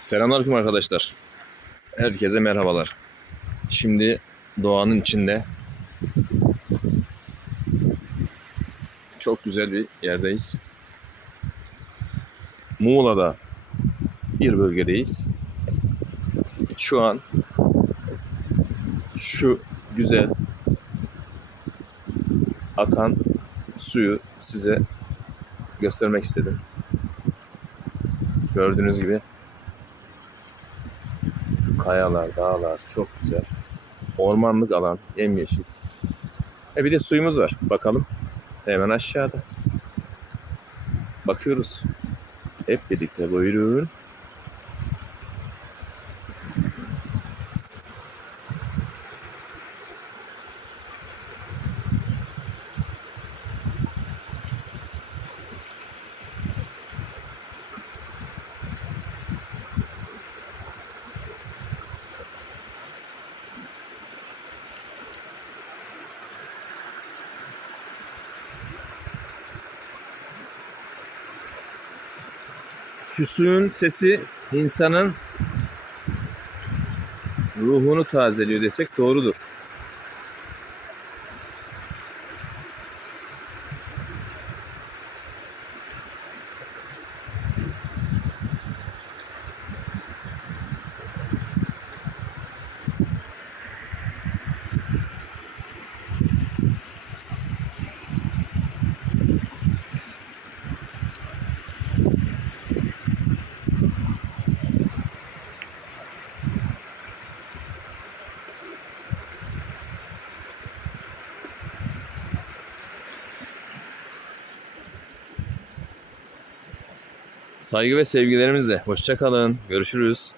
Selamünaleyküm arkadaşlar. Herkese merhabalar. Şimdi doğanın içinde çok güzel bir yerdeyiz. Muğla'da bir bölgedeyiz. Şu an şu güzel akan suyu size göstermek istedim. Gördüğünüz gibi kayalar, dağlar çok güzel. Ormanlık alan, yemyeşil. E bir de suyumuz var. Bakalım. Hemen aşağıda. Bakıyoruz. Hep birlikte buyurun. Şu sesi insanın ruhunu tazeliyor desek doğrudur. Saygı ve sevgilerimizle. Hoşça kalın. Görüşürüz.